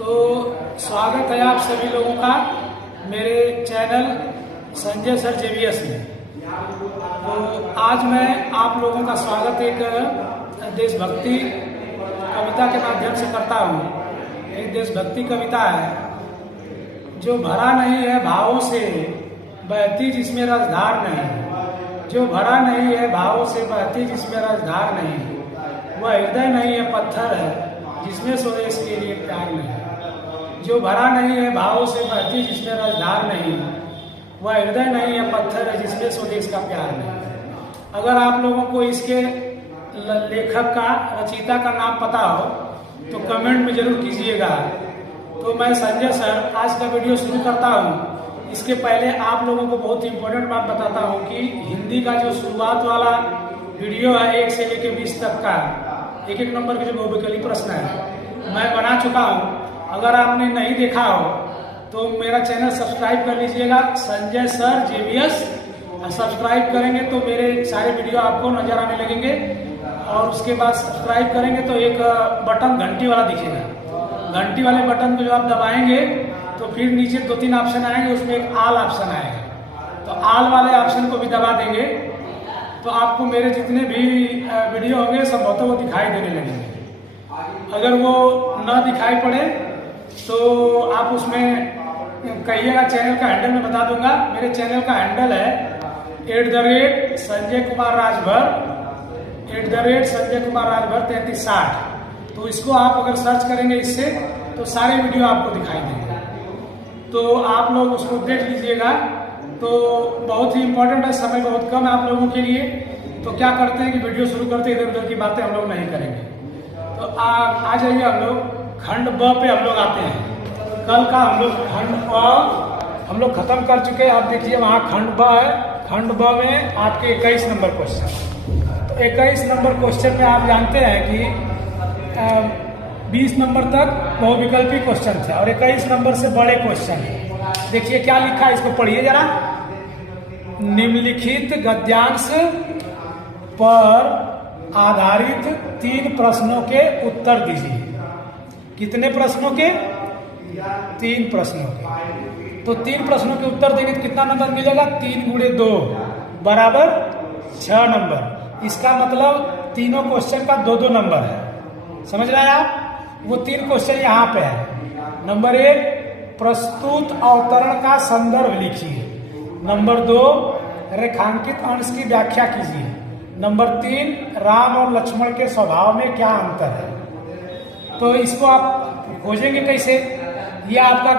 तो स्वागत है आप सभी लोगों का मेरे चैनल संजय सर जेवीएस में। तो आज मैं आप लोगों का स्वागत एक देशभक्ति कविता के माध्यम से करता हूँ। एक देशभक्ति कविता है जो भरा नहीं है भावों से बहती जिसमें रसधार नहीं, जो भरा नहीं है भावों से बहती जिसमें रसधार नहीं, वह हृदय नहीं है पत्थर है जिसमें स्वदेश के लिए प्यार नहीं, जो भरा नहीं है भावों से बहती जिसमें रसधार नहीं, वह हृदय नहीं है पत्थर है जिसमें स्वदेश का प्यार नहीं। अगर आप लोगों को इसके लेखक का रचयिता का नाम पता हो तो कमेंट में जरूर कीजिएगा। तो मैं संजय सर आज का वीडियो शुरू करता हूँ। इसके पहले आप लोगों को बहुत इंपॉर्टेंट बात बताता हूँ कि हिंदी का जो शुरुआत वाला वीडियो है 1 से लेकर 20 तक का एक नंबर के जो बहुविकल्पी प्रश्न है मैं बना चुका हूँ। अगर आपने नहीं देखा हो तो मेरा चैनल सब्सक्राइब कर लीजिएगा संजय सर जेवीएस। सब्सक्राइब करेंगे तो मेरे सारे वीडियो आपको नजर आने लगेंगे और उसके बाद सब्सक्राइब करेंगे तो एक बटन घंटी वाला दिखेगा। घंटी वाले बटन को जो आप दबाएंगे तो फिर नीचे 2-3 ऑप्शन आएंगे, उसमें एक आल ऑप्शन आएगा। तो आल वाले ऑप्शन को भी दबा देंगे तो आपको मेरे जितने भी वीडियो होंगे सब वो दिखाई देने लगेंगे। अगर वो न दिखाई पड़े तो आप उसमें कहिएगा। चैनल का हैंडल मैं बता दूंगा। मेरे चैनल का हैंडल है @संजय कुमार राजभर @संजय कुमार राजभर 3360। तो इसको आप अगर सर्च करेंगे इससे तो सारे वीडियो आपको दिखाई देंगे। तो आप लोग उसको देख लीजिएगा। तो बहुत ही इम्पोर्टेंट है, समय बहुत कम है आप लोगों के लिए। तो क्या करते हैं कि वीडियो शुरू करते इधर उधर की बातें हम लोग नहीं करेंगे। तो आ जाइए हम लोग खंड ब पे हम लोग आते हैं। कल का हम लोग खंड ब हम लोग खत्म कर चुके हैं। आप देखिए वहाँ खंड ब है। खंड ब में आपके 21 नंबर क्वेश्चन। तो 21 नंबर क्वेश्चन में आप जानते हैं कि 20 नंबर तक बहुविकल्पी क्वेश्चन थे और 21 नंबर से बड़े क्वेश्चन है। देखिए क्या लिखा है, इसको पढ़िए जरा। निम्नलिखित गद्यांश पर आधारित 3 प्रश्नों के उत्तर दीजिए। कितने प्रश्नों के? 3 प्रश्नों के। तो 3 प्रश्नों के उत्तर देंगे तो कितना नंबर मिलेगा? 3 × 2 बराबर 6 नंबर। इसका मतलब तीनों क्वेश्चन का 2-2 नंबर है। समझ रहे हैं आप? वो 3 क्वेश्चन यहाँ पे है। नंबर 1 प्रस्तुत अवतरण का संदर्भ लिखिए। नंबर 2 रेखांकित अंश की व्याख्या कीजिए। नंबर 3 राम और लक्ष्मण के स्वभाव में क्या अंतर है। तो इसको आप खोजेंगे कैसे? ये आपका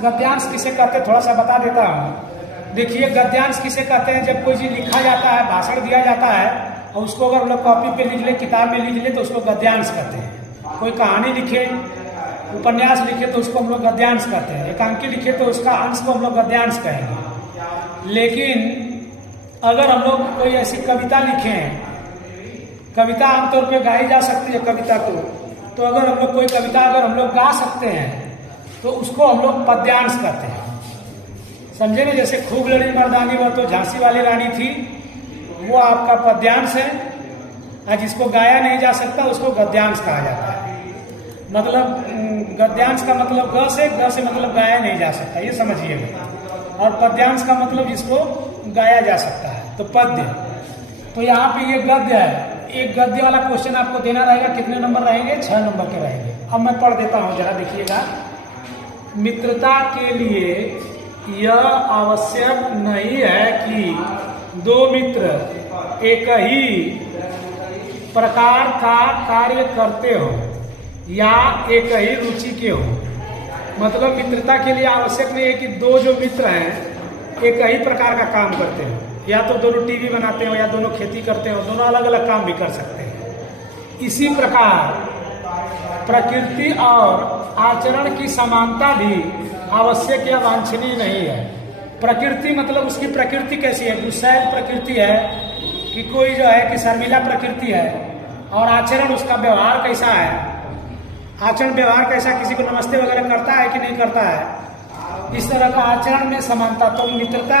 गद्यांश किसे कहते हैं थोड़ा सा बता देता हूँ। देखिए गद्यांश किसे कहते हैं? जब कोई चीज लिखा जाता है, भाषण दिया जाता है और उसको अगर हम लोग कॉपी पे लिख ले, किताब में लिख ले तो उसको गद्यांश कहते हैं। कोई कहानी लिखे, उपन्यास लिखे तो उसको हम लोग गद्यांश कहते हैं। एकांकी लिखे तो उसका अंश को हम लोग गद्यांश कहेंगे। लेकिन अगर हम लोग कोई ऐसी कविता लिखें, कविता आमतौर पे गाई जा सकती है कविता को, तो अगर हम लोग कोई कविता अगर हम लोग गा सकते हैं तो उसको हम लोग पद्यांश कहते हैं। समझे ना? जैसे खूब लड़ी मर्दानी वो तो झांसी वाली रानी थी, वो आपका पद्यांश है। और जिसको गाया नहीं जा सकता उसको गद्यांश कहा जाता है। मतलब गद्यांश का मतलब ग से मतलब गाया नहीं जा सकता, ये समझिएगा। और पद्यांश का मतलब जिसको गाया जा सकता है। तो पद्य, तो यहाँ पे ये गद्य है। एक गद्य वाला क्वेश्चन आपको देना रहेगा। कितने नंबर रहेंगे? 6 नंबर के रहेंगे। अब मैं पढ़ देता हूँ, जरा देखिएगा। मित्रता के लिए यह आवश्यक नहीं है कि 2 मित्र एक ही प्रकार का कार्य करते हो या एक ही रुचि के हो। मतलब मित्रता के लिए आवश्यक नहीं है कि 2 जो मित्र हैं एक ही प्रकार का काम करते हो, या तो दोनों टीवी बनाते हो या दोनों खेती करते हो, दोनों अलग अलग काम भी कर सकते हैं। इसी प्रकार प्रकृति और आचरण की समानता भी आवश्यक या वांछनीय नहीं है। प्रकृति मतलब उसकी प्रकृति कैसी है? गुस्सैल प्रकृति है कि कोई जो है कि शर्मिला प्रकृति है। और आचरण उसका व्यवहार कैसा है? आचरण व्यवहार कैसा, किसी को नमस्ते वगैरह करता है कि नहीं करता है, इस तरह का आचरण में समानता। तो मित्रता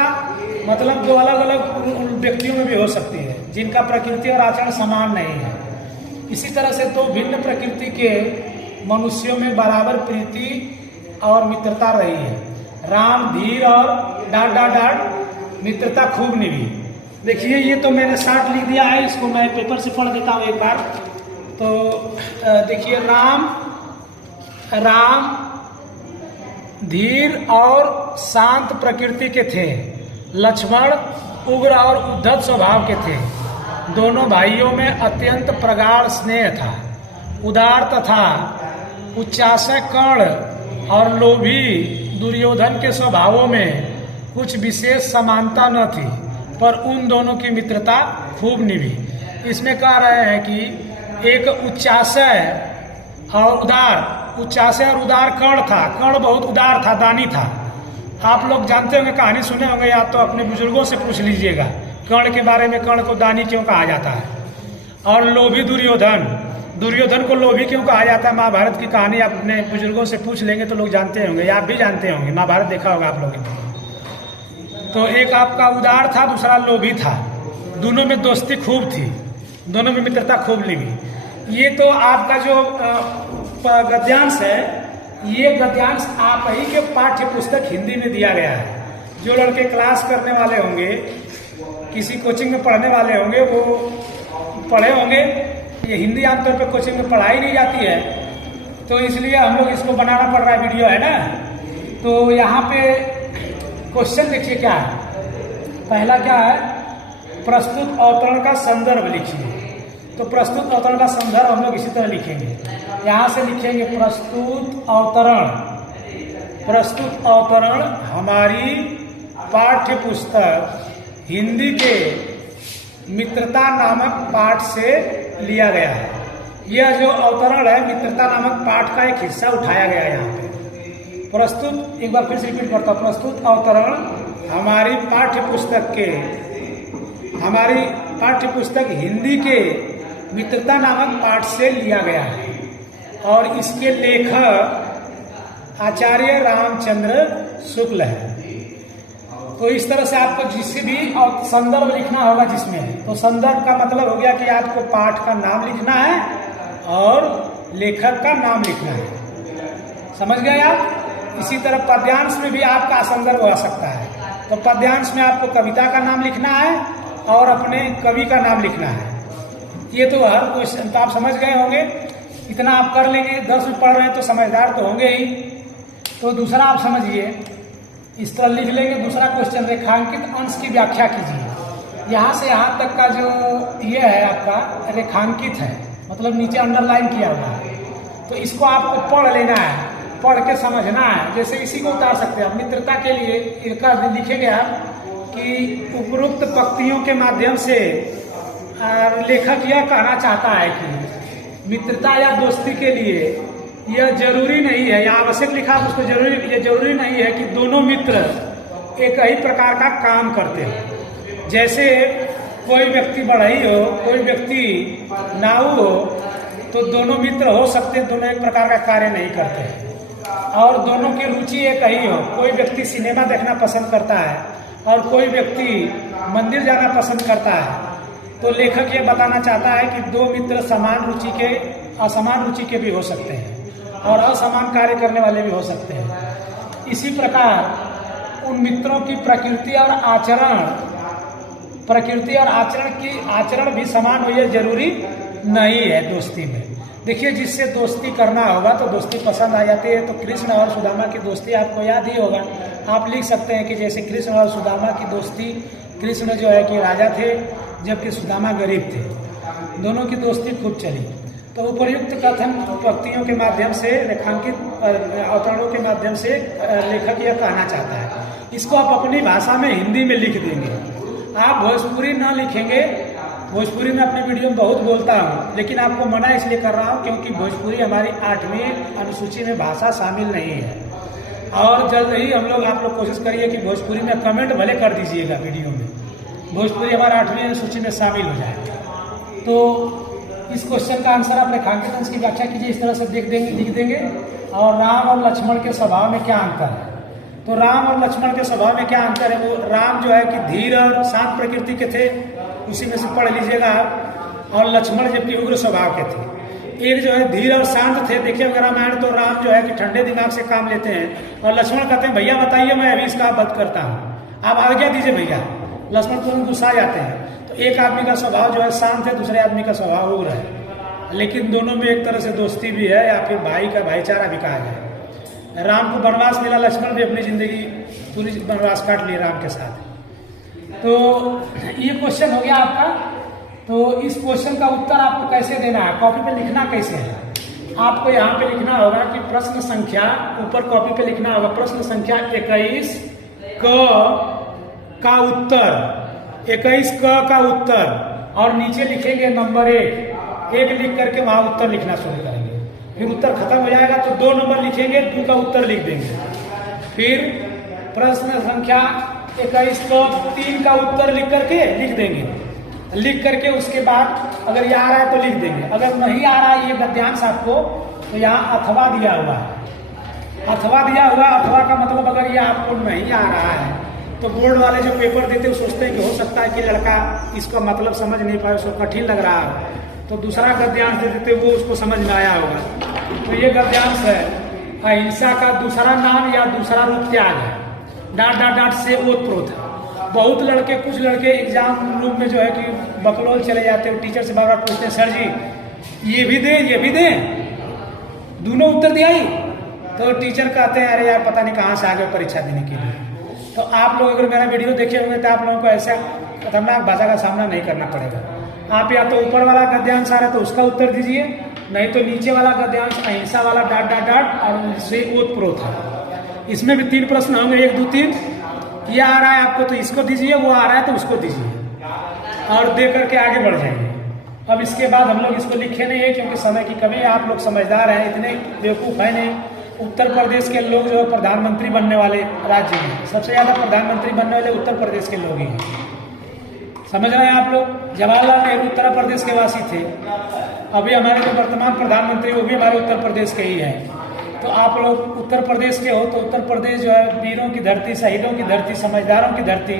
मतलब जो अलग अलग व्यक्तियों में भी हो सकती है जिनका प्रकृति और आचरण समान नहीं है। इसी तरह से 2 भिन्न प्रकृति के मनुष्यों में बराबर प्रीति और मित्रता रही है। राम धीर और डाट डाट डाट मित्रता खूब निभी। देखिए ये तो मैंने शार्ट लिख दिया है, इसको मैं पेपर से पढ़ देता हूँ एक बार। तो देखिए राम धीर और शांत प्रकृति के थे। लक्ष्मण उग्र और उद्धत स्वभाव के थे। दोनों भाइयों में अत्यंत प्रगाढ़ स्नेह था। उदार तथा उच्चासय कर्ण और लोभी दुर्योधन के स्वभावों में कुछ विशेष समानता न थी, पर उन दोनों की मित्रता खूब निभी। इसमें कह रहे हैं कि एक उच्चासय और उदार कर्ण था। कर्ण बहुत उदार था, दानी था। आप लोग जानते होंगे, कहानी सुने होंगे, या तो अपने बुजुर्गों से पूछ लीजिएगा कर्ण के बारे में, कर्ण को दानी क्यों कहा जाता है। और लोभी दुर्योधन को लोभी क्यों कहा जाता है। महाभारत की कहानी आप अपने बुजुर्गों से पूछ लेंगे तो लोग जानते होंगे, या आप भी जानते होंगे, महाभारत देखा होगा आप लोगों ने। तो एक आपका उदार था, दूसरा लोभी था। दोनों में दोस्ती खूब थी, दोनों में मित्रता खूब निभी। ये तो आपका जो गद्यांश है, ये गद्यांश आप ही के पाठ्य पुस्तक हिंदी में दिया गया है। जो लड़के क्लास करने वाले होंगे, किसी कोचिंग में पढ़ने वाले होंगे, वो पढ़े होंगे। ये हिंदी आमतौर पे कोचिंग में पढ़ाई नहीं जाती है, तो इसलिए हम लोग इसको बनाना पड़ रहा है, वीडियो है ना। तो यहाँ पे क्वेश्चन देखिए क्या है। पहला क्या है, प्रस्तुत अवतरण का संदर्भ लिखिए। तो प्रस्तुत अवतरण का संदर्भ हम लोग इसी तरह लिखेंगे। यहाँ से लिखेंगे प्रस्तुत अवतरण हमारी पाठ्य पुस्तक हिंदी के मित्रता नामक पाठ से लिया गया है। यह जो अवतरण है, मित्रता नामक पाठ का एक हिस्सा उठाया गया है यहाँ पे। प्रस्तुत, एक बार फिर से रिपीट करता हूँ, प्रस्तुत अवतरण हमारी पाठ्य पुस्तक हिंदी के मित्रता नामक पाठ से लिया गया है और इसके लेखक आचार्य रामचंद्र शुक्ल है। तो इस तरह से आपको जिससे भी संदर्भ लिखना होगा जिसमें, तो संदर्भ का मतलब हो गया कि आपको पाठ का नाम लिखना है और लेखक का नाम लिखना है। समझ गए आप। इसी तरह पद्यांश में भी आपका संदर्भ हो सकता है। तो पद्यांश में आपको कविता का नाम लिखना है और अपने कवि का नाम लिखना है। ये तो हर क्वेश्चन तो आप समझ गए होंगे, इतना आप कर लेंगे। 10 में पढ़ रहे हैं तो समझदार तो होंगे ही। तो दूसरा आप समझिए, इस तरह लिख लेंगे। दूसरा क्वेश्चन, रेखांकित अंश की व्याख्या कीजिए। यहाँ से यहाँ तक का जो ये है आपका रेखांकित है, मतलब नीचे अंडरलाइन किया हुआ है। तो इसको आपको पढ़ लेना है, पढ़ के समझना है। जैसे इसी को उतार सकते हैं। मित्रता के लिए इनका लिखेंगे आप कि उपरोक्त पंक्तियों के माध्यम से लेखक यह कहना चाहता है कि मित्रता या दोस्ती के लिए यह जरूरी नहीं है, या आवश्यक लिखा उसको जरूरी नहीं है कि दोनों मित्र एक ही प्रकार का काम करते हैं। जैसे कोई व्यक्ति बढ़ई हो, कोई व्यक्ति नाऊ हो, तो दोनों मित्र हो सकते हैं, दोनों एक प्रकार का कार्य नहीं करते हैं और दोनों की रुचि एक ही हो। कोई व्यक्ति सिनेमा देखना पसंद करता है और कोई व्यक्ति मंदिर जाना पसंद करता है। तो लेखक ये बताना चाहता है कि दो मित्र समान रुचि के, असमान रुचि के भी हो सकते हैं और असमान कार्य करने वाले भी हो सकते हैं। इसी प्रकार उन मित्रों की प्रकृति और आचरण भी समान हो, यह जरूरी नहीं है दोस्ती में। देखिए, जिससे दोस्ती करना होगा तो दोस्ती पसंद आ जाती है। तो कृष्ण और सुदामा की दोस्ती आपको याद ही होगा। आप लिख सकते हैं कि जैसे कृष्ण और सुदामा की दोस्ती, कृष्ण जो है कि राजा थे जबकि सुदामा गरीब थे। दोनों की दोस्ती खूब चली। तो उपर्युक्त कथन पंक्तियों के माध्यम से, रेखांकित अवतरणों के माध्यम से लेखक यह कहना चाहता है। इसको आप अपनी भाषा में हिंदी में लिख देंगे। आप भोजपुरी ना लिखेंगे। भोजपुरी में अपने वीडियो में बहुत बोलता हूँ, लेकिन आपको मना इसलिए कर रहा हूँ क्योंकि भोजपुरी हमारी 8वीं अनुसूची में भाषा शामिल नहीं है। और जल्द ही आप लोग कोशिश करिए कि भोजपुरी में कमेंट भले कर दीजिएगा वीडियो में, भोजपुरी हमारा 8वीं अनुसूची में शामिल हो जाए। तो इस क्वेश्चन का आंसर आप रेखांकित अंश की व्याख्या कीजिए। इस तरह से लिख देंगे। और राम और लक्ष्मण के स्वभाव में क्या अंतर है। तो राम और लक्ष्मण के स्वभाव में क्या अंतर है। वो राम जो है कि धीर और शांत प्रकृति के थे, उसी में से पढ़ लीजिएगा आप। और लक्ष्मण जबकि उग्र स्वभाव के थे। एक जो है धीर और शांत थे। देखिए रामायण तो राम जो है कि ठंडे दिमाग से काम लेते हैं, और लक्ष्मण कहते हैं भैया बताइए मैं अभी इसका वध करता हूँ, आप आज्ञा दीजिए भैया। लक्ष्मण तुरंत गुस्सा जाते हैं। तो एक आदमी का स्वभाव जो है शांत है, दूसरे आदमी का स्वभाव उग्र है, लेकिन दोनों में एक तरह से दोस्ती भी है या फिर भाई का भाईचारा भी कहा जाए। राम को वनवास मिला, लक्ष्मण भी अपनी जिंदगी पूरी वनवास काट ली राम के साथ। तो ये क्वेश्चन हो गया आपका। तो इस क्वेश्चन का उत्तर आपको कैसे देना है, कॉपी पे लिखना कैसे है, आपको यहाँ पे लिखना होगा कि प्रश्न संख्या, ऊपर कॉपी पे लिखना होगा प्रश्न संख्या 21 का उत्तर, 21 का उत्तर, और नीचे लिखेंगे नंबर 1 लिख करके वहां उत्तर लिखना शुरू करेंगे। फिर उत्तर खत्म हो जाएगा तो 2 नंबर लिखेंगे, 2 का उत्तर लिख देंगे। फिर प्रश्न संख्या 21 को 3 का उत्तर लिख करके लिख देंगे। लिख करके उसके बाद अगर ये आ रहा है तो लिख देंगे, अगर नहीं आ रहा है ये गद्यांश आपको, तो यहाँ अथवा दिया हुआ है। अथवा दिया हुआ, अथवा का मतलब अगर ये आपको नहीं आ रहा है तो बोर्ड वाले जो पेपर देते हैं सोचते हैं कि हो सकता है कि लड़का इसका मतलब समझ नहीं पाए, उसको कठिन लग रहा है, तो दूसरा गद्यांश दे देते, वो उसको समझ में आया होगा। तो ये गद्यांश है अहिंसा का दूसरा नाम या दूसरा रूप त्याग है। डांट डांट डांट से ओतप्रोत है। बहुत लड़के, कुछ लड़के एग्जाम रूम में जो है कि बकलोल चले जाते हैं, टीचर से बार बार पूछते हैं सर जी ये भी दें, दोनों उत्तर दिया ही, तो टीचर कहते हैं अरे यार पता नहीं कहाँ से आ गए परीक्षा देने के लिए। तो आप लोग अगर मेरा वीडियो देखे होंगे तो आप लोगों को ऐसा खतरनाक भाषा का सामना नहीं करना पड़ेगा। आप या तो ऊपर वाला गद्यांश आ रहा है तो उसका उत्तर दीजिए, नहीं तो नीचे वाला गद्यांश अहिंसा वाला डाट डाट डाट और उससे ओतप्रोत है। इसमें भी 3 प्रश्न होंगे, 1 2 3। ये आ रहा है आपको तो इसको दीजिए, वो आ रहा है तो उसको दीजिए, और दे करके आगे बढ़ जाएंगे। अब इसके बाद हम लोग इसको लिखे नहीं है क्योंकि समय की कमी है, आप लोग समझदार हैं, इतने बेवकूफ़ है नहीं। उत्तर प्रदेश के लोग जो प्रधानमंत्री बनने वाले राज्य में सबसे ज़्यादा प्रधानमंत्री बनने वाले उत्तर प्रदेश के लोग ही हैं, समझ रहे हैं आप लोग। जवाहरलाल नेहरू उत्तर प्रदेश के वासी थे, अभी हमारे जो वर्तमान प्रधानमंत्री वो भी हमारे उत्तर प्रदेश के ही हैं। तो आप लोग उत्तर प्रदेश के हो तो उत्तर प्रदेश जो है वीरों की धरती, शहीदों की धरती, समझदारों की धरती,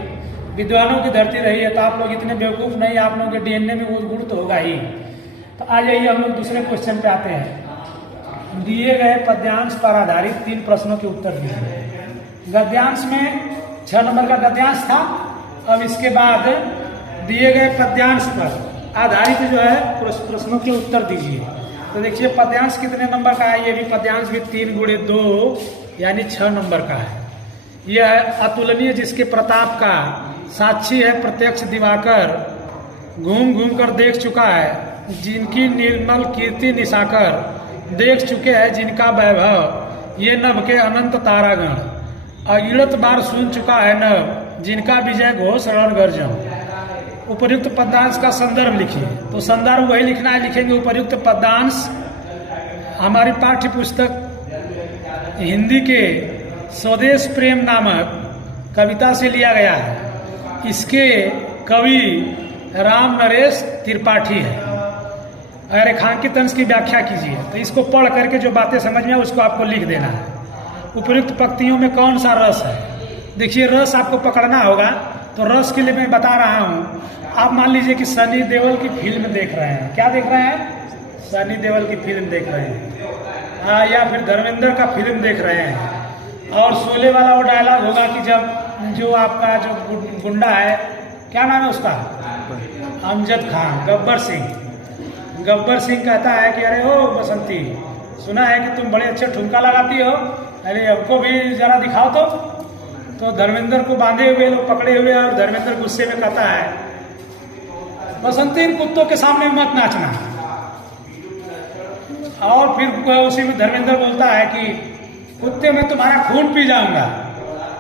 विद्वानों की धरती रही है। तो आप लोग इतने बेवकूफ़ नहीं, आप लोगों के डीएनए में वो गुण तो होगा ही। तो आ जाइए हम लोग दूसरे क्वेश्चन पे आते हैं। दिए गए पद्यांश पर आधारित 3 प्रश्नों के उत्तर दीजिए। गद्यांश में 6 नंबर का गद्यांश था। अब इसके बाद दिए गए पद्यांश पर आधारित जो है प्रश्नों के उत्तर दीजिए। तो देखिए पद्यांश कितने नंबर का है, ये भी पद्यांश भी 3 × 2 यानी 6 नंबर का है। यह है अतुलनीय जिसके प्रताप का साक्षी है प्रत्यक्ष दिवाकर, घूम घूम कर देख चुका है जिनकी निर्मल कीर्ति निशाकर, देख चुके हैं जिनका वैभव ये नभ के अनंत तारागण, अगिनत बार सुन चुका है नभ जिनका विजय घोष रण गर्जन। उपर्युक्त पद्यांश का संदर्भ लिखिए। तो संदर्भ वही लिखना है, लिखेंगे उपर्युक्त पद्यांश हमारी पाठ्य पुस्तक हिंदी के स्वदेश प्रेम नामक कविता से लिया गया है। इसके कवि राम नरेश त्रिपाठी है। रेखांकित अंश की व्याख्या कीजिए। तो इसको पढ़ करके जो बातें समझ में आए उसको आपको लिख देना है। उपर्युक्त पंक्तियों में कौन सा रस है, देखिए रस आपको पकड़ना होगा। तो रस के लिए मैं बता रहा हूँ, आप मान लीजिए कि सनी देओल की फिल्म देख रहे हैं। क्या देख रहे हैं? सनी देओल की फिल्म देख रहे हैं, या फिर धर्मेंद्र का फिल्म देख रहे हैं। और शोले वाला वो डायलॉग होगा कि जब जो आपका जो गुंडा है, क्या नाम है उसका, अमजद खान, गब्बर सिंह कहता है कि अरे ओ बसंती, सुना है कि तुम बड़े अच्छे ठुमका लगाती हो, अरे हमको भी जरा दिखाओ। तो धर्मेंद्र को बांधे हुए लोग पकड़े हुए, और धर्मेंद्र गुस्से में कहता है बसंती इन कुत्तों के सामने मत नाचना। और फिर उसी में धर्मेंद्र बोलता है कि कुत्ते में तुम्हारा खून पी जाऊंगा।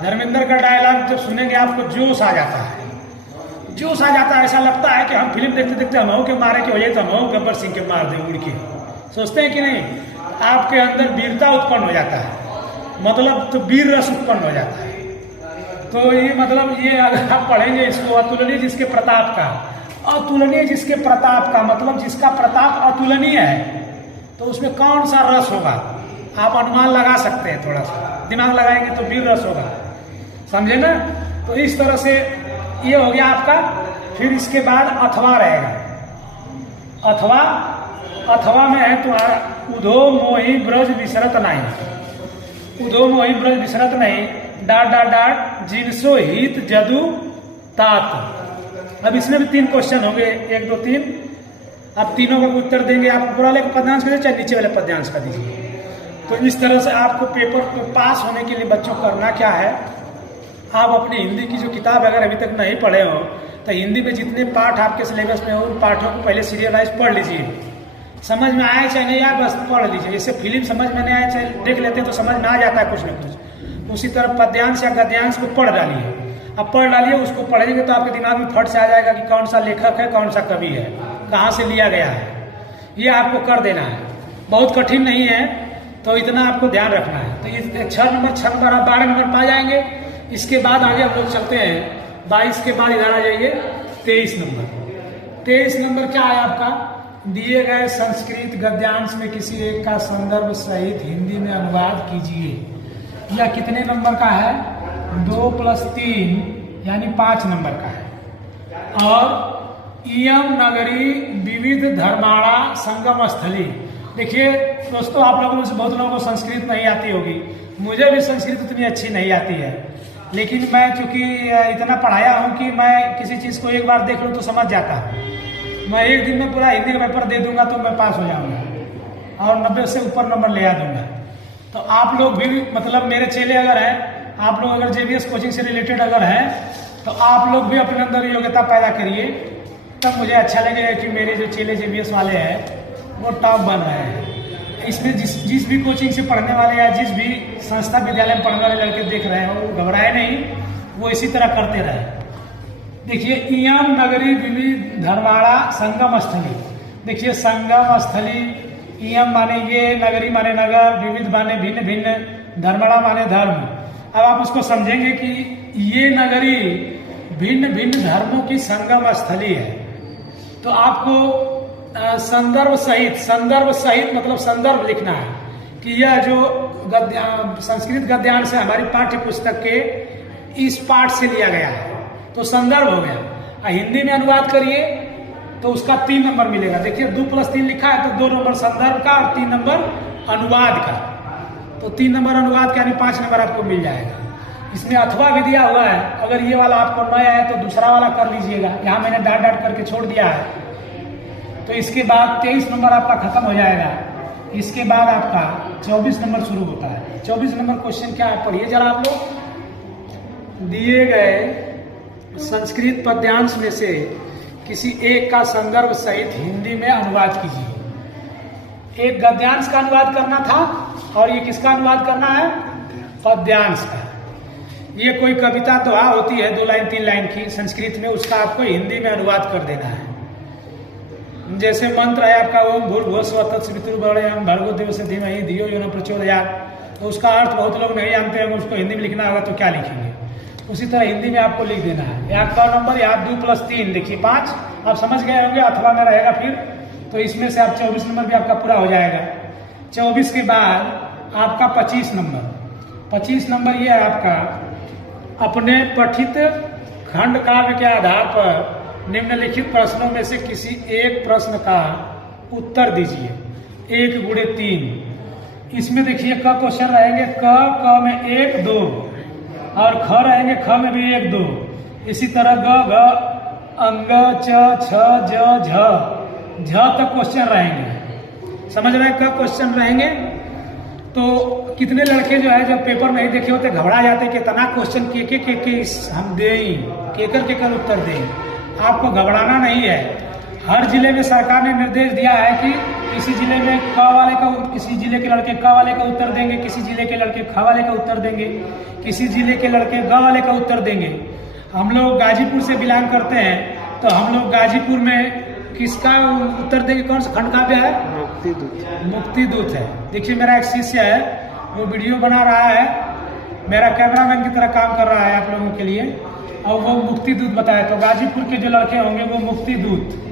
धर्मेंद्र का डायलॉग जब सुनेंगे आपको जोश आ जाता है, जोश आ जाता है। ऐसा लगता है कि हम फिल्म देखते देखते हम के मारे के वजह तो हम गब्बर सिंह के मार दे उड़ के, सोचते हैं कि नहीं। आपके अंदर वीरता उत्पन्न हो जाता है, मतलब तो वीर रस उत्पन्न हो जाता है। तो ये मतलब ये अगर आप पढ़ेंगे इसको, अतुलनीय जिसके प्रताप का, अतुलनीय जिसके प्रताप का मतलब जिसका प्रताप अतुलनीय है, तो उसमें कौन सा रस होगा आप अनुमान लगा सकते हैं। थोड़ा सा दिमाग लगाएंगे तो वीर रस होगा, समझे ना। तो इस तरह से ये हो गया आपका। फिर इसके बाद अथवा रहेगा। अथवा अथवा में है तुम्हारा उधो मोहि ब्रज विसरत नहीं, उधो मोहि ब्रज विसरत नहीं, डाट डाट डाट जिनसो हित जदु तात। अब इसमें भी 3 क्वेश्चन होंगे, 1 2 3। आप तीनों का उत्तर देंगे, आप ऊपर वाले का पद्यांश करिए चाहे नीचे वाले पद्यांश का दीजिए। तो इस तरह से आपको पेपर को पास होने के लिए बच्चों करना क्या है, आप अपनी हिंदी की जो किताब अगर अभी तक नहीं पढ़े हो तो हिंदी में जितने पाठ आपके सिलेबस में हो उन पाठों को पहले सीरियलाइज पढ़ लीजिए। समझ में आए चाहे नहीं आए बस पढ़ लीजिए। जैसे फिल्म समझ में नहीं आए चाहे देख लेते हैं तो समझ में आ जाता है कुछ ना कुछ, उसी तरह पद्यांश या गद्यांश को पढ़ डालिए। अब पढ़ डालिए, उसको पढ़ेंगे तो आपके दिमाग में फट से आ जाएगा कि कौन सा लेखक है, कौन सा कवि है, कहाँ से लिया गया है, ये आपको कर देना है। बहुत कठिन नहीं है, तो इतना आपको ध्यान रखना है। तो ये 6 नंबर आप 12 नंबर पा जाएंगे। इसके बाद आगे हम लोग चलते हैं 22 के बाद इधर आ जाइए 23 नंबर। 23 नंबर क्या है आपका, दिए गए संस्कृत गद्यांश में किसी एक का संदर्भ सहित हिंदी में अनुवाद कीजिए। यह कितने नंबर का है, 2 + 3 यानी 5 नंबर का है। और इयम नगरी विविध धर्माणा संगम स्थली। देखिए दोस्तों, आप लोगों में से बहुत लोगों को संस्कृत नहीं आती होगी, मुझे भी संस्कृत उतनी अच्छी नहीं आती है, लेकिन मैं चूंकि इतना पढ़ाया हूँ कि मैं किसी चीज़ को एक बार देख लूँ तो समझ जाता हूँ। मैं एक दिन में पूरा हिंदी का पेपर दे दूंगा तो मैं पास हो जाऊंगा और 90 से ऊपर नंबर ले आ दूंगा। तो आप लोग भी मतलब मेरे चेले अगर हैं, आप लोग अगर JBS कोचिंग से रिलेटेड अगर हैं तो आप लोग भी अपने अंदर योग्यता पैदा करिए, तब मुझे अच्छा लगेगा कि मेरे जो चेले JBS वाले हैं वो टॉप बन रहे हैं। इसमें जिस भी कोचिंग से पढ़ने वाले या जिस भी संस्था विद्यालय में पढ़ने वाले लड़के देख रहे हैं वो घबराए नहीं, वो इसी तरह करते रहे। देखिए इयम नगरी विविध धर्माणा संगम स्थली। देखिए संगम स्थली, इयम माने ये, नगरी माने नगर, विविध माने भिन्न भिन्न, धर्माणा माने धर्म। अब आप उसको समझेंगे कि ये नगरी भिन्न भिन्न धर्मों की संगम स्थली है। तो आपको संदर्भ सहित मतलब संदर्भ लिखना है कि यह जो संस्कृत गद्यांश है हमारी पाठ्य पुस्तक के इस पाठ से लिया गया है, तो संदर्भ हो गया। हिंदी में अनुवाद करिए तो उसका 3 नंबर मिलेगा। देखिए 2 + 3 लिखा है तो 2 नंबर संदर्भ का और 3 नंबर अनुवाद का, तो 3 नंबर अनुवाद का यानी 5 नंबर आपको मिल जाएगा। इसमें अथवा भी दिया हुआ है, अगर ये वाला आपको नया है तो दूसरा वाला कर लीजिएगा, यहाँ मैंने डाट डाट करके छोड़ दिया है। तो इसके बाद 23 नंबर आपका खत्म हो जाएगा। इसके बाद आपका 24 नंबर शुरू होता है। 24 नंबर क्वेश्चन क्या है, पढ़िए जरा आप लोग। दिए गए संस्कृत पद्यांश में से किसी एक का संदर्भ सहित हिंदी में अनुवाद कीजिए। एक गद्यांश का अनुवाद करना था और ये किसका अनुवाद करना है, पद्यांश का। ये कोई कविता दोहा होती है 2 लाइन 3 लाइन की संस्कृत में, उसका आपको हिंदी में अनुवाद कर देना है। जैसे मंत्र है आपका ओम भूर्भुवः स्वः तत्सवितुर्वरेण्यं भर्गो देवस्य धीमहि धियो यो न प्रचोदयात्, तो उसका अर्थ बहुत लोग नहीं जानते हैं, उसको हिंदी में लिखना होगा तो क्या लिखेंगे, उसी तरह हिंदी में आपको लिख देना है। यहाँ का नंबर यहाँ 2 + 3 देखिए 5, आप समझ गए होंगे, अथवा में रहेगा फिर, तो इसमें से आप 24 नंबर भी आपका पूरा हो जाएगा। 24 के बाद आपका 25 नंबर। 25 नंबर ये है आपका, अपने पठित खंड काव्य के आधार पर निम्नलिखित प्रश्नों में से किसी एक प्रश्न का उत्तर दीजिए। 1 × 3। इसमें देखिए क क्वेश्चन रहेंगे, क में 1 2 और ख रहेंगे, ख में भी 1 2। इसी तरह ग घ अंग च छ ज झ तक क्वेश्चन रहेंगे। समझ रहे हैं, क क्वेश्चन रहेंगे। तो कितने लड़के जो है जब पेपर नहीं देखे होते घबरा जाते कि इतना क्वेश्चन के हम दें, केकर उत्तर दें। आपको घबराना नहीं है। हर जिले में सरकार ने निर्देश दिया है कि किसी जिले में क वाले का, किसी जिले के लड़के क वाले का उत्तर देंगे, किसी जिले के लड़के ख वाले का उत्तर देंगे, किसी जिले के लड़के ग वाले का उत्तर देंगे। हम लोग गाजीपुर से बिलोंग करते हैं, तो हम लोग गाजीपुर में किसका उत्तर देंगे, कौन सा खंड काव्य है, मुक्ति दूत है। देखिए मेरा एक शिष्य है, वो वीडियो बना रहा है, मेरा कैमरामैन की तरह काम कर रहा है आप लोगों के लिए, और वो मुक्ति दूत बताया। तो गाजीपुर के जो लड़के होंगे वो मुक्ति दूत,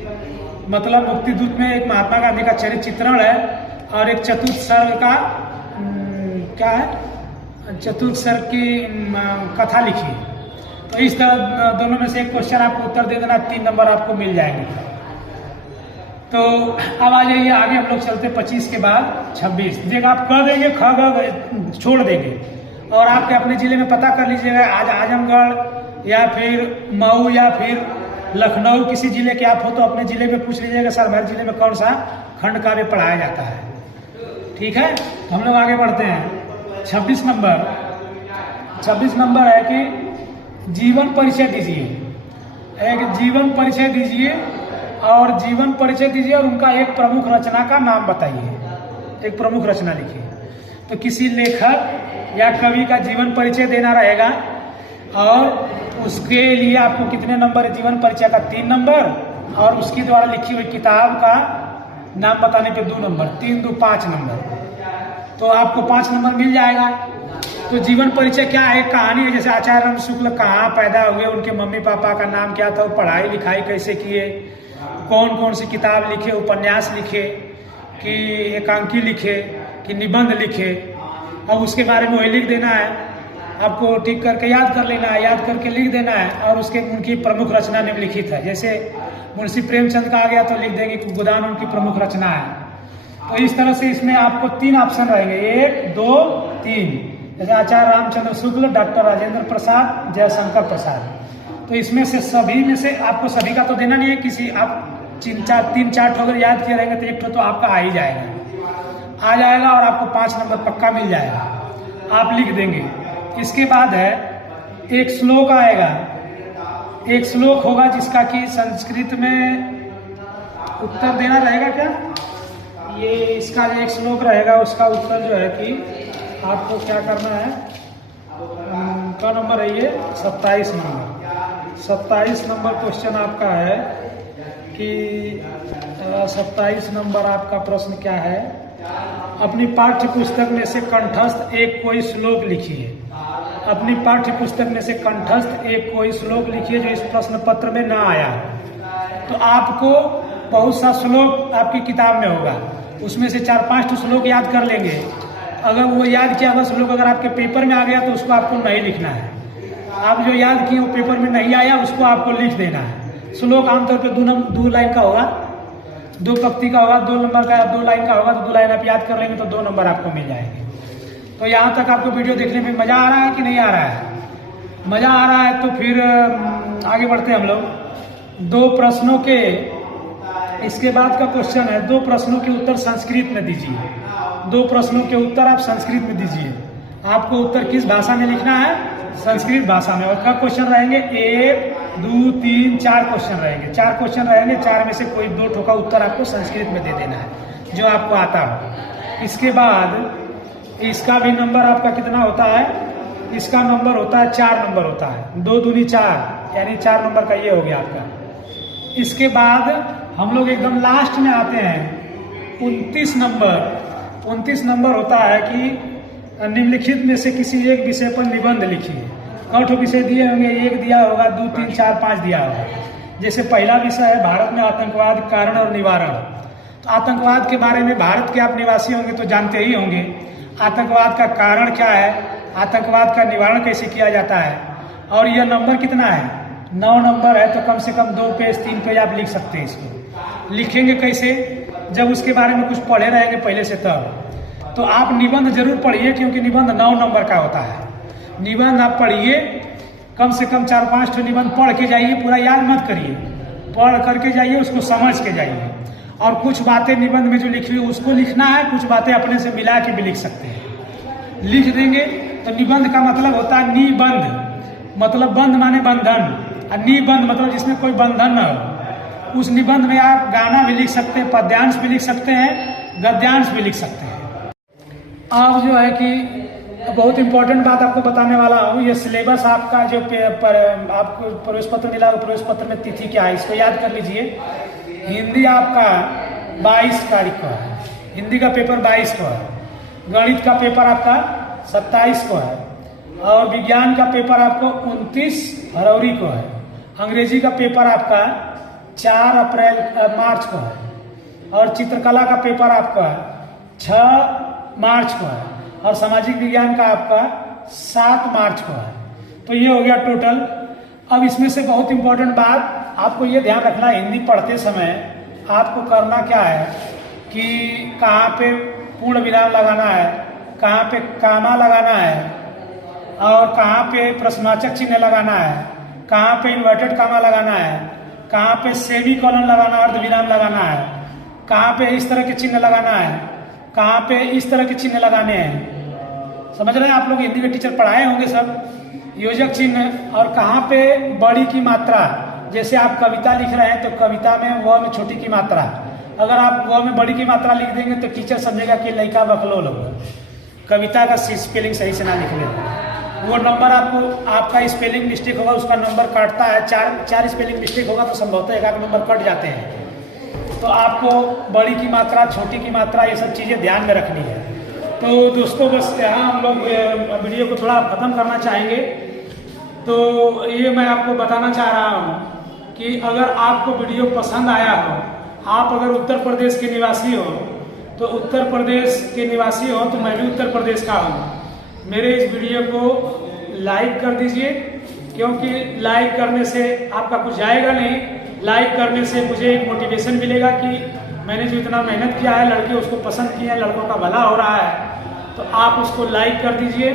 मतलब मुक्ति दूत में एक महात्मा गांधी का चरित्र चित्रण है और एक चतुर्थ सर्ग का क्या है, चतुर्थ सर्ग की कथा लिखी। तो इस तरह दोनों में से एक क्वेश्चन आपको उत्तर दे देना, 3 नंबर आपको मिल जाएंगे। तो अब आ जाइए आगे, हम लोग चलते 25 के बाद 26। देखिए आप कह देंगे ख ग छोड़ देंगे, और आपके अपने जिले में पता कर लीजिएगा, आज आजमगढ़ या फिर मऊ या फिर लखनऊ किसी जिले के आप हो तो अपने जिले में पूछ लीजिएगा सर हमारे जिले में कौन सा खंड काव्य पढ़ाया जाता है। ठीक है, तो हम लोग आगे बढ़ते हैं। 26 नंबर है कि जीवन परिचय दीजिए। एक जीवन परिचय दीजिए, और जीवन परिचय दीजिए और उनका एक प्रमुख रचना का नाम बताइए। एक प्रमुख रचना लिखिए। तो किसी लेखक या कवि का जीवन परिचय देना रहेगा, और उसके लिए आपको कितने नंबर है? जीवन परिचय का 3 नंबर, और उसके द्वारा लिखी हुई किताब का नाम बताने पे 2 नंबर, 3 2 5 नंबर। तो आपको 5 नंबर मिल जाएगा। तो जीवन परिचय क्या है? कहानी है, जैसे आचार्य राम शुक्ल कहाँ पैदा हुए, उनके मम्मी पापा का नाम क्या था, वो पढ़ाई लिखाई कैसे किए, कौन कौन सी किताब लिखे, उपन्यास लिखे कि एकांकी लिखे कि निबंध लिखे। अब उसके बारे में वही लिख देना है, आपको टिक करके याद कर लेना है, याद करके लिख देना है। और उसके उनकी प्रमुख रचना निम्नलिखित है। जैसे मुंशी प्रेमचंद का आ गया तो लिख देंगे कि गोदान उनकी प्रमुख रचना है। तो इस तरह से इसमें आपको 3 ऑप्शन रहेंगे, 1 2 3। जैसे आचार्य रामचंद्र शुक्ल, डॉक्टर राजेंद्र प्रसाद, जयशंकर प्रसाद। तो इसमें से सभी में से आपको सभी का तो देना नहीं है, किसी आप 3-4 अगर याद किए रहेंगे तो 1 तो आपका आ ही जाएगा, और आपको 5 नंबर पक्का मिल जाएगा, आप लिख देंगे। इसके बाद है एक श्लोक आएगा, एक श्लोक होगा जिसका कि संस्कृत में उत्तर देना रहेगा। क्या ये इसका एक श्लोक रहेगा, उसका उत्तर जो है कि आपको क्या करना है, क्या नंबर है ये? 27 नंबर। 27 नंबर क्वेश्चन आपका है कि 27 नंबर आपका प्रश्न क्या है? अपनी पाठ्य पुस्तक में से कंठस्थ एक कोई श्लोक लिखिए। अपनी पाठ्य पुस्तक में से कंठस्थ एक कोई श्लोक लिखिए जो इस प्रश्न पत्र में ना आया। तो आपको बहुत सा श्लोक आपकी किताब में होगा, उसमें से 4-5 श्लोक याद कर लेंगे। अगर वो याद किया हुआ श्लोक अगर आपके पेपर में आ गया तो उसको आपको नहीं लिखना है। आप जो याद किए वो पेपर में नहीं आया उसको आपको लिख देना है। श्लोक आमतौर पर 2 लाइन का होगा, 2 पंक्ति का होगा, 2 नंबर का, 2 लाइन का होगा। तो 2 लाइन आप याद कर लेंगे तो 2 नंबर आपको मिल जाएंगे। तो यहाँ तक आपको वीडियो देखने में मजा आ रहा है कि नहीं आ रहा है? मजा आ रहा है तो फिर आगे बढ़ते हैं हम लोग। 2 प्रश्नों के, इसके बाद का क्वेश्चन है 2 प्रश्नों के उत्तर संस्कृत में दीजिए। 2 प्रश्नों के उत्तर आप संस्कृत में दीजिए। आपको उत्तर किस भाषा में लिखना है? संस्कृत भाषा में। और क्या क्वेश्चन रहेंगे? 1 2 3 4 क्वेश्चन रहेंगे। 4 क्वेश्चन रहेंगे, 4 में से कोई 2 ठो का उत्तर आपको संस्कृत में दे देना है जो आपको आता हो। इसके बाद इसका भी नंबर आपका कितना होता है? इसका नंबर होता है 4 नंबर होता है। 2 दूनी 4 यानी 4 नंबर का ये हो गया आपका। इसके बाद हम लोग एकदम लास्ट में आते हैं 29 नंबर। 29 नंबर होता है कि निम्नलिखित में से किसी एक विषय पर निबंध लिखिए। कौन विषय दिए होंगे? 1 दिया होगा, 2 3 4 5 दिया होगा। जैसे पहला विषय है भारत में आतंकवाद, कारण और निवारण। तो आतंकवाद के बारे में भारत के आप निवासी होंगे तो जानते ही होंगे। आतंकवाद का कारण क्या है, आतंकवाद का निवारण कैसे किया जाता है। और यह नंबर कितना है? 9 नंबर है। तो कम से कम 2 पेज 3 पेज आप लिख सकते हैं। इसको लिखेंगे कैसे? जब उसके बारे में कुछ पढ़े रहेंगे पहले से तब। तो आप निबंध जरूर पढ़िए, क्योंकि निबंध 9 नंबर का होता है। निबंध आप पढ़िए, कम से कम 4-5 निबंध पढ़ के जाइए, पूरा याद मत करिए, पढ़ करके जाइए, उसको समझ के जाइए। और कुछ बातें निबंध में जो लिखी हुई उसको लिखना है, कुछ बातें अपने से मिला के भी लिख सकते हैं। लिख देंगे तो निबंध का मतलब होता है निबंध, मतलब बंध माने बंधन, और निबंध मतलब जिसमें कोई बंधन न हो। उस निबंध में आप गाना भी लिख सकते हैं, पद्यांश भी लिख सकते हैं, गद्यांश भी लिख सकते हैं। अब जो है कि बहुत इंपॉर्टेंट बात आपको बताने वाला हूँ। ये सिलेबस आपका जो आपको प्रवेश पत्र मिला, प्रवेश पत्र में तिथि क्या है इसको याद कर लीजिए। हिंदी आपका 22 तारीख को है, हिंदी का पेपर 22 को है। गणित का पेपर आपका 27 को है, और विज्ञान का पेपर आपको 29 फरवरी को है। अंग्रेजी का पेपर आपका 4 मार्च को है, और चित्रकला का पेपर आपका 6 मार्च को है, और सामाजिक विज्ञान का आपका 7 मार्च को है। तो ये हो गया टोटल। अब इसमें से बहुत इंपॉर्टेंट बात आपको ये ध्यान रखना है, हिंदी पढ़ते समय आपको करना क्या है कि कहाँ पे पूर्ण विराम लगाना है, कहाँ पे कामा लगाना है और कहाँ पे प्रश्नवाचक चिन्ह लगाना है, कहाँ पे इन्वर्टेड कामा लगाना है, कहाँ पे सेमी कॉलन लगाना अर्ध विराम लगाना है, कहाँ पे इस तरह के चिन्ह लगाना है, कहाँ पे इस तरह के चिन्ह लगाने हैं। समझ रहे हैं आप लोग, हिंदी के टीचर पढ़ाए होंगे सब योजक चिन्ह। और कहाँ पे बड़ी की मात्रा, जैसे आप कविता लिख रहे हैं तो कविता में व में छोटी की मात्रा, अगर आप व में बड़ी की मात्रा लिख देंगे तो टीचर समझेगा कि लड़का बकलोल होगा, कविता का स्पेलिंग सही से ना निकले, वो नंबर आपको, आपका स्पेलिंग मिस्टेक होगा उसका नंबर काटता है। चार स्पेलिंग मिस्टेक होगा तो संभवतः एक नंबर कट जाते हैं। तो आपको बड़ी की मात्रा, छोटी की मात्रा, ये सब चीज़ें ध्यान में रखनी है। तो दोस्तों बस यहाँ हम लोग वीडियो को थोड़ा ख़त्म करना चाहेंगे। तो ये मैं आपको बताना चाह रहा हूँ कि अगर आपको वीडियो पसंद आया हो, आप अगर उत्तर प्रदेश के निवासी हो तो उत्तर प्रदेश के निवासी हो तो मैं भी उत्तर प्रदेश का हूँ, मेरे इस वीडियो को लाइक कर दीजिए, क्योंकि लाइक करने से आपका कुछ जाएगा नहीं। लाइक करने से मुझे एक मोटिवेशन मिलेगा कि मैंने जो इतना मेहनत किया है, लड़के उसको पसंद किए हैं, लड़कों का भला हो रहा है। तो आप उसको लाइक कर दीजिए।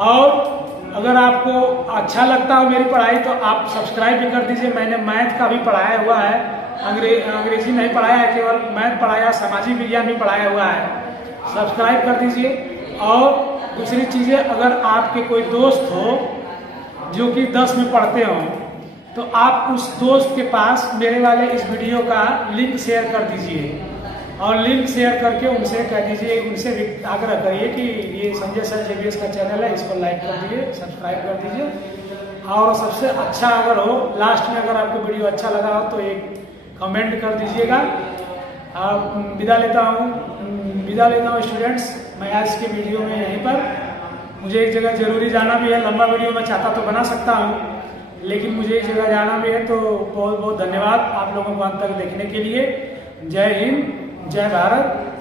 और अगर आपको अच्छा लगता हो मेरी पढ़ाई तो आप सब्सक्राइब भी कर दीजिए। मैंने मैथ का भी पढ़ाया हुआ है, अंग्रेजी नहीं पढ़ाया है, केवल मैथ पढ़ाया, सामाजिक विज्ञान भी पढ़ाया हुआ है। सब्सक्राइब कर दीजिए। और दूसरी चीज़ें, अगर आपके कोई दोस्त हो जो कि 10 में पढ़ते हो तो आप उस दोस्त के पास मेरे वाले इस वीडियो का लिंक शेयर कर दीजिए, और लिंक शेयर करके उनसे कह दीजिए, उनसे भी आग्रह करिए कि ये संजय सर JBS का चैनल है, इसको लाइक कर दीजिए, सब्सक्राइब कर दीजिए। और सबसे अच्छा अगर हो, लास्ट में अगर आपको वीडियो अच्छा लगा हो तो एक कमेंट कर दीजिएगा। विदा लेता हूँ स्टूडेंट्स, मैं आज के वीडियो में यहीं पर, मुझे एक जगह जरूरी जाना भी है। लंबा वीडियो मैं चाहता तो बना सकता हूँ, लेकिन मुझे एक जगह जाना भी है। तो बहुत बहुत धन्यवाद आप लोगों को अंत तक देखने के लिए। जय हिंद, जय भारत।